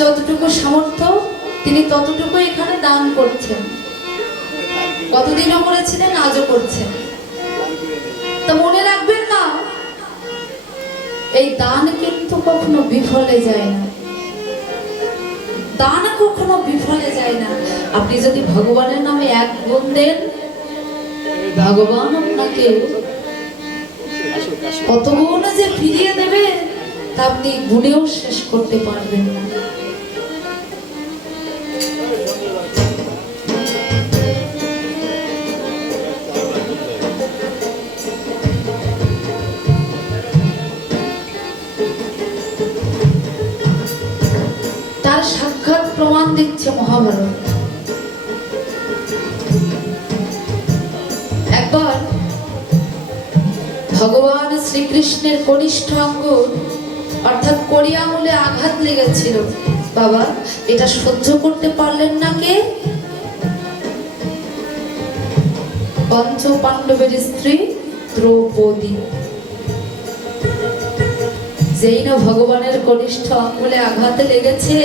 যতটুকু সামর্থ্য, তিনি ততটুকু এখানে দান করছেন। কতদিনও করেছিলেন, আজও করছেন। তা মনে রাখবেন না, এই দান কিন্তু কখনো বিফলে যায় না। দান কখনো বিফলে যায় না। আপনি যদি ভগবানের নামে এক গুণ দেন, ভগবান আপনাকে কত গুণ যে ফিরিয়ে দেবে, তা আপনি গুণেও শেষ করতে পারবেন না। মহাভারত একবার ভগবান শ্রীকৃষ্ণের কনিষ্ঠ আঙ্গুল অর্থাৎ আঙুলে আঘাত লেগেছিল। বাবা, এটা সহ্য করতে পারলেন না কে? পঞ্চ পাণ্ডবের স্ত্রী দ্রৌপদী। যেই না ভগবানের কনিষ্ঠ আঙ্গুলে আঘাত লেগেছে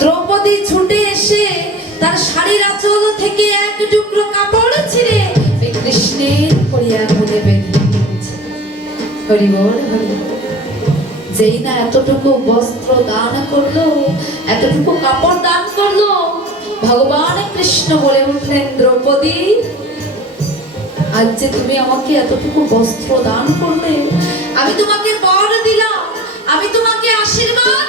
দ্রৌপদী ছুটে এসে তার শাড়ির আঁচল থেকে এক টুকরো কাপড় ছিঁড়ে কৃষ্ণের করিয়া আঙুলে বেঁধে যেই না এতটুকু বস্ত্র দান করল, এতটুকু কাপড় দান করল, ভগবান কৃষ্ণ বলে উঠলেন, দ্রৌপদী, আজ যে তুমি আমাকে এতটুকু বস্ত্র দান করলে, আমি তোমাকে বর দিলাম, আমি তোমাকে আশীর্বাদ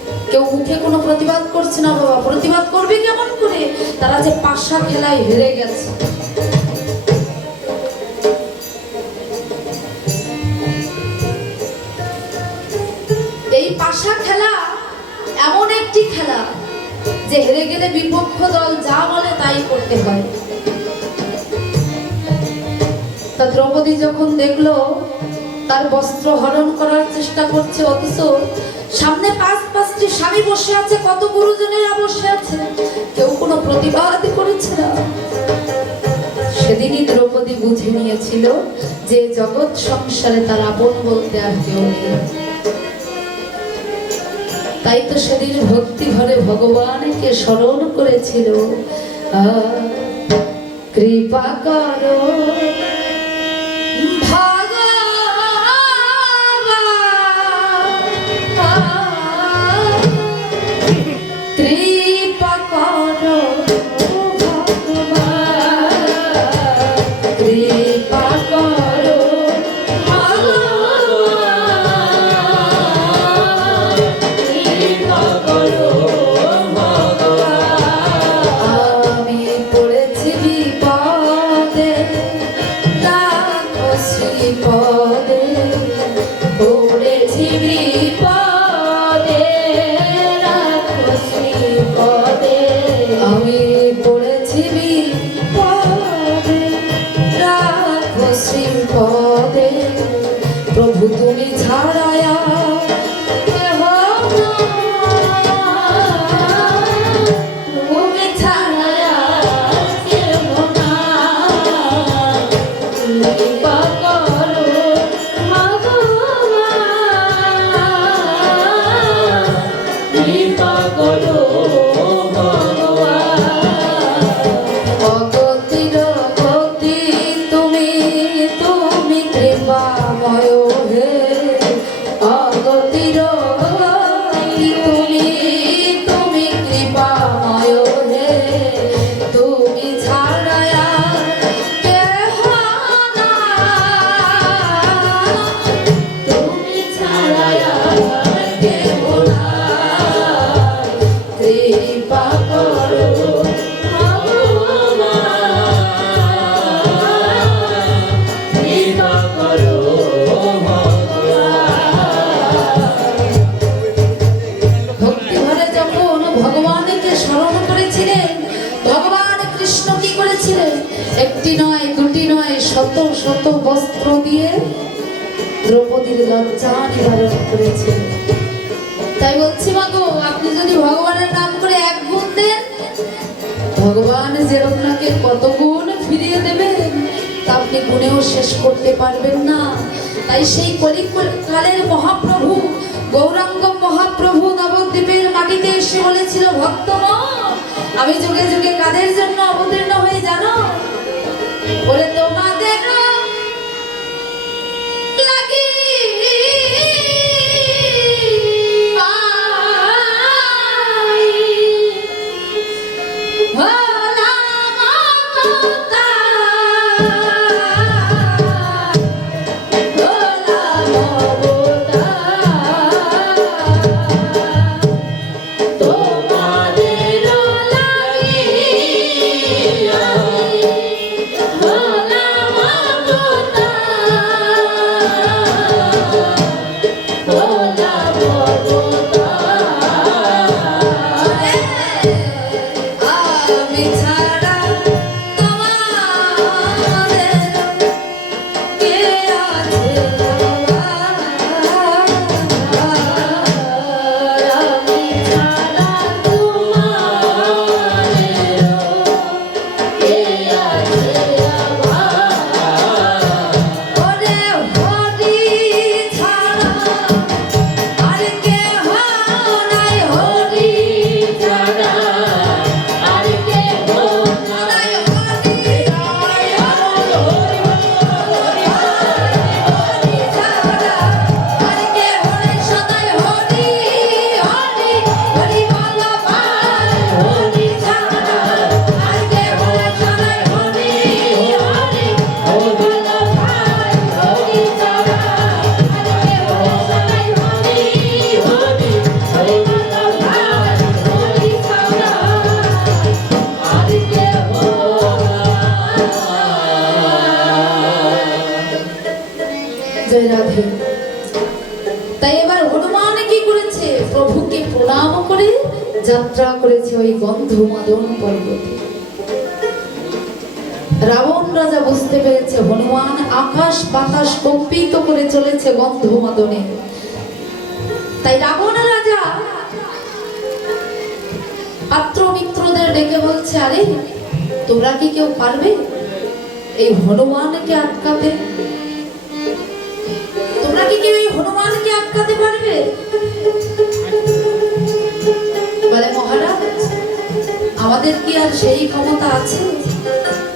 কেউ মুখে কোনো প্রতিবাদ করছে না, বাবা। প্রতিবাদ করবে কেমন করে? তারা যে পাশা খেলায় হেরে গেছে। এই পাশা খেলা এমন একটি খেলা যে হেরে গেলে বিপক্ষ দল যা বলে তাই করতে হয়। তা দ্রৌপদী যখন দেখল তার বস্ত্র হরণ করার চেষ্টা করছে অথচ সামনে পাঁচ পাঁচটি স্বামী বসে আছে, কত গুরুজনেরা বসে আছে? কেউ কোনো প্রতিবাদ করেছে না। সেদিনই দ্রৌপদী বুঝে নিয়েছিল যে জগৎ সংসারে তার আপন বলতে আর কেউ নেই। তাই তো সেদিন ভক্তি ভরে ভগবানকে স্মরণ করেছিল। কৃপা করো। শত শত বস্ত্র দিয়ে দ্রৌপদীর লজ্জা নিবারণ করেছে তাই বলছি মাগো আপনি যদি ভগবানের নাম করে এক গুণ দেন, ভগবান যে আপনাকে কত গুণ ফিরিয়ে দেবেন তা আপনি গুণেও শেষ করতে পারবেন না। তাই সেই কলিকালের মহাপ্রভু, গৌরাঙ্গ মহাপ্রভু নবদ্বীপের মাটিতে এসে বলেছিল, ভক্ত আমি যুগে যুগে কাদের জন্য অবতীর্ণ হয়ে জানো? করে যাত্রা করেছে ওই গন্ধমাদন পর্বতে। রাবণ রাজা বুঝতে পেরেছে, হনুমান আকাশ বাতাস কম্পিত করে চলেছে গন্ধ গন্ধমাদনে তাই রাবণ রাজা পাত্র মিত্রদের ডেকে বলছে, আরে, তোমরা কি কেউ পারবে এই হনুমানকে আটকাতে? তোমরা কি কেউ এই হনুমানকে আটকাতে পারবে? আমাদের কি আর সেই ক্ষমতা আছে?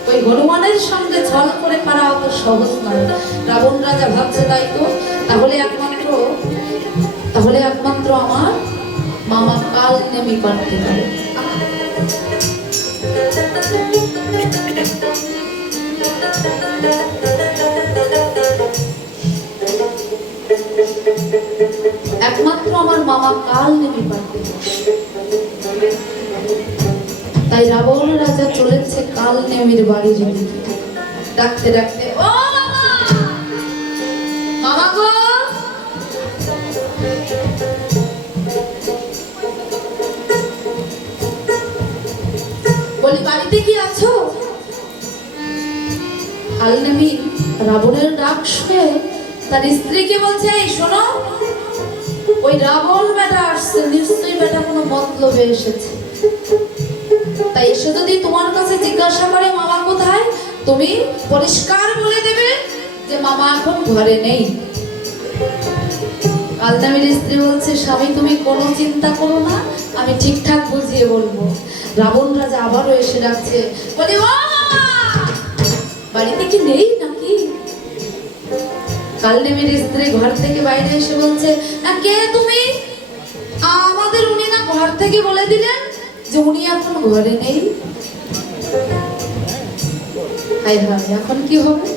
ওই হনুমানের সঙ্গে ছল করে পারা অত সহজ নয়। রাবণ রাজা ভাবছে, তাই তো? তাহলে একমাত্র তাহলে একমাত্র আমার মামা কাল নেমি পারতে পারে। একমাত্র আমার মামা কাল নেমে পারবে তাই রাবণ রাজা চলেছে কাল নেমির বাড়ির দিকে ডাকতে ডাকতে, ও মামা কি আছো? কালনেমি রাবণের ডাক শুনে তার স্ত্রীকে বলছে, এই শোনো, ওই রাবণ বেটা আসছে, নিশ্চয়ই বেটা কোনো মতলবে এসেছে। তাই এসে যদি তোমার কাছে জিজ্ঞাসা করে মামা কোথায়? তুমি পরিষ্কার বলে দেবে যে মামা এখন ঘরে নেই। কালনামির স্ত্রী বলছে স্বামী তুমি কোনো চিন্তা করো না আমি ঠিকঠাক বুঝিয়ে বলব। রাবণ রাজা আবারও এসে ডাকছে বলি বাড়িতে কি নেই নাকি? কালনেমির স্ত্রী ঘর থেকে বাইরে এসে বলছে "আ, কে তুমি? আমাদের উনি না ঘর থেকে বলে দিলেন যে উনি এখন ঘরে নেই। হাই হায়, এখন কি হবে?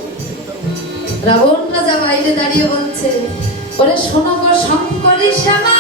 রাবণ রাজা বাইরে দাঁড়িয়ে বলছে, ওরে শোনো গো শঙ্করী শ্যামা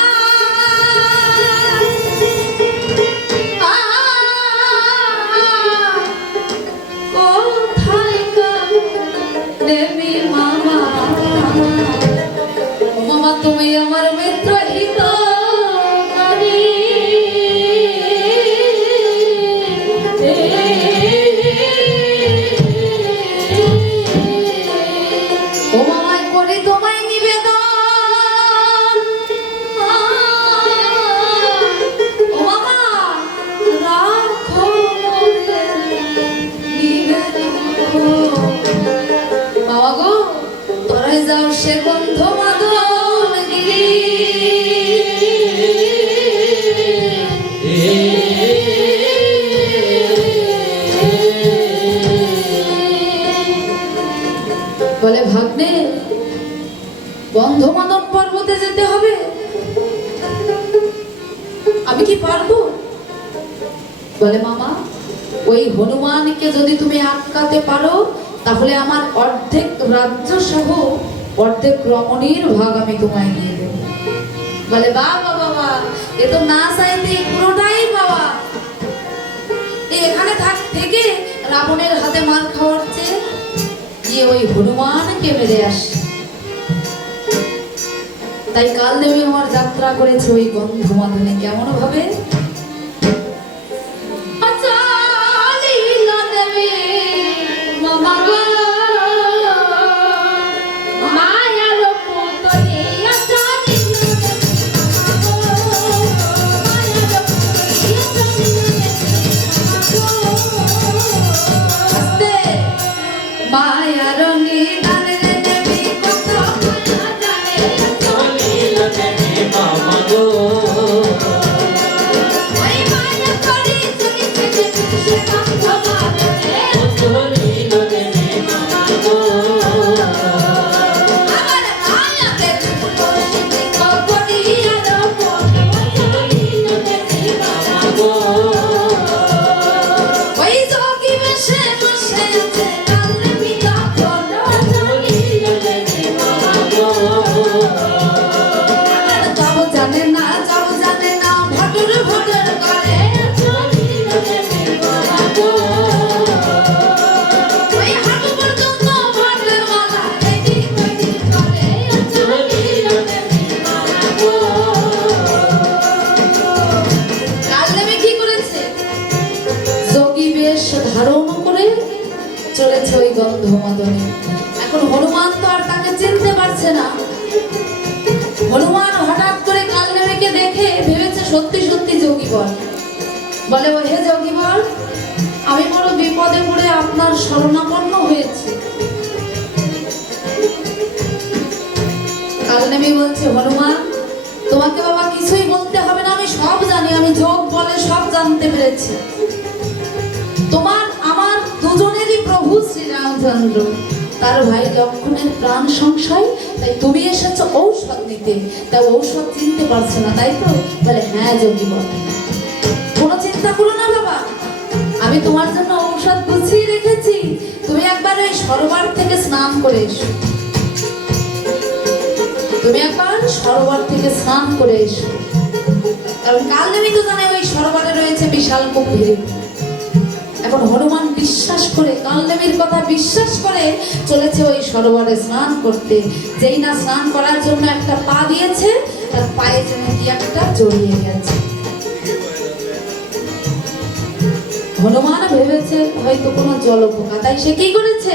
বলে, ভাগ্নে, বন্ধমানব পর্বতে যেতে হবে। আমি কি পারব? বলে, মামা, ওই হনুমানকে যদি তুমি আটকাতে পারো, তাহলে আমার অর্ধেক রাজ্য সহ অর্ধেক রমণীর ভাগ আমি তোমায় নিয়ে দেব। বলে বাবা বাবা এ তো না চাইতে পুরোটাই বাবা এখানে থাক থেকে রাবণের হাতে মার খাওয়ার চেয়ে গিয়ে ওই হনুমানকে মেরে আসে। তাই কাল দেবী আমার যাত্রা করেছে ওই গন্ধ মাধনে কেমন ভাবে? ওই এখন হনুমান তো আর তাকে চিনতে পারছে না। হনুমান হঠাৎ করে কাল নেমেকে দেখে ভেবেছে সত্যি সত্যি যোগী বল। হে যোগী বল, আমি বড় বিপদে পড়ে আপনার শরণাপন্ন হয়েছি। কাল নেমে বলছে, হনুমান, তোমাকে বাবা কিছুই বলতে হবে না, আমি সব জানি, আমি যোগ বলে সব জানতে পেরেছি। তোমার, আমার দুজনেরই প্রভু শ্রীরামচন্দ্র তার ভাই লক্ষণের প্রাণ সংশয়, তাই তুমি এসেছ ঔষধ নিতে। তাই ঔষধ চিনতে পারছ না, তাই তো? বলে হ্যাঁ যোগী কোনো চিন্তা করো না বাবা, আমি তোমার জন্য ঔষধ গুছিয়ে রেখেছি। তুমি একবার ওই সরোবর থেকে স্নান করে এসো। তুমি একবার সরোবর থেকে স্নান করে এসো। কারণ কাল দেবী তো জানে ওই সরোবরে রয়েছে বিশাল গম্ভীর এখন হনুমান বিশ্বাস করে, কালদেবীর কথা বিশ্বাস করে চলেছে ওই সরোবরে স্নান করতে। যেই না স্নান করার জন্য একটা পা দিয়েছে, তার পায়ে যেন কি একটা জড়িয়ে গেছে। হনুমান ভেবেছে হয়তো কোনো জলপোকা। তাই সে কি করেছে?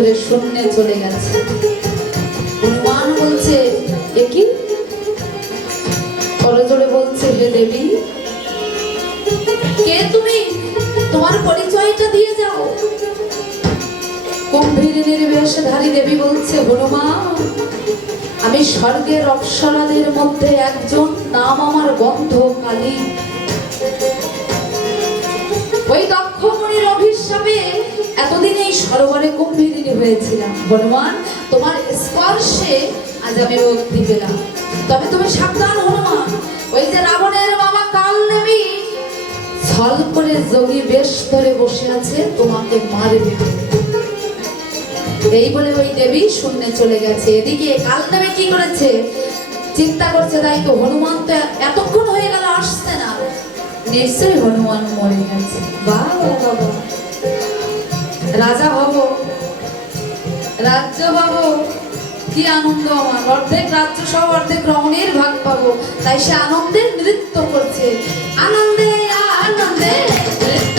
ধরে শূন্যে চলে গেছে। হনুমান বলছে, এ কি? বলছে দেবী, কে তুমি? তোমার পরিচয়টা দিয়ে যাও। দেবী বলছে, হনুমান, আমি স্বর্গের অপ্সরাদের মধ্যে একজন। নাম আমার গন্ধ কালী ওই দক্ষমণির অভিশাপে এতদিন এই সরোবরে গম্ভীরিনী হয়েছিলাম হনুমান তোমার স্পর্শে আজ আমি মুক্তি পেলাম। তবে তুমি সাবধান হনুমান ওই যে রাবণের বাবা কাল দেবী ছল করে যোগী বেশ ধরে বসে আছে তোমাকে মারবে। এই বলে ওই দেবী শূন্যে চলে গেছে। এদিকে কাল দেবী কি করেছে? চিন্তা করছে তাই তো হনুমান তো এতক্ষণ হয়ে গেল আসছে না। নিশ্চয়ই হনুমান মরে গেছে। বাহ, বাহ। রাজা হব। রাজ্য পাব কি আনন্দ আমার। অর্ধেক রাজ্য সহ অর্ধেক রমণীর ভাগ পাবো। তাই সে আনন্দে নৃত্য করছে। আনন্দে আনন্দে নৃত্য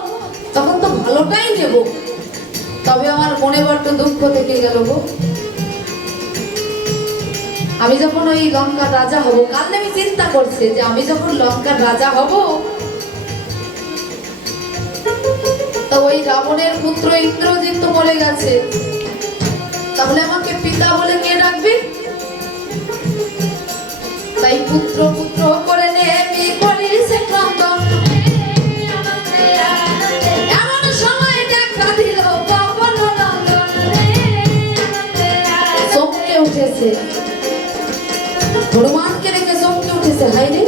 ভালোটাই নেব। তবে আমার মনে বড্ড দুঃখ থেকে গেল গো। আমি যখন ওই লঙ্কার রাজা হব, কাল আমি চিন্তা করছি যে আমি যখন লঙ্কার রাজা হব, তো ওই রাবণের পুত্র ইন্দ্রজিৎ তো মরে গেছে। তাহলে আমাকে পিতা বলে কে ডাকবে? তাই পুত্র পুত্র হনুমানকে রেখে চমকে উঠেছে হাই রে।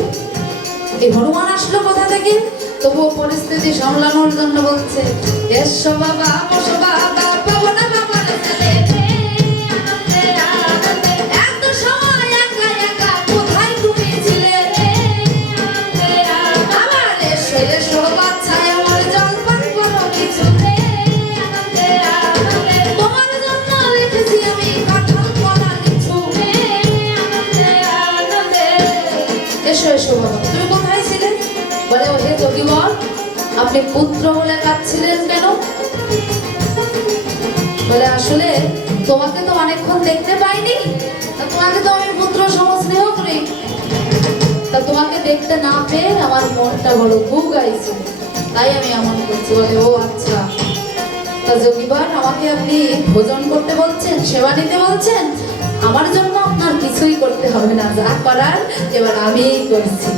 এই হনুমান আসলো কোথা থেকে? তবুও পরিস্থিতি সামলানোর জন্য বলছে বাবা বাবা। আপনি পুত্র বলে কাঁদছিলেন কেন? বলে, আসলে তোমাকে তো অনেকক্ষণ দেখতে পাইনি। তোমাকে তো আমি পুত্র সমস্নেহ করি। তা তোমাকে দেখতে না পেয়ে আমার মনটা বড় খুব গাইছে। তাই আমি এমন করছি। বলে, ও আচ্ছা। তা যোগীবার আমাকে আপনি ভোজন করতে বলছেন, সেবা নিতে বলছেন? আমার জন্য আপনার কিছুই করতে হবে না। যা করার এবার আমিই করছি?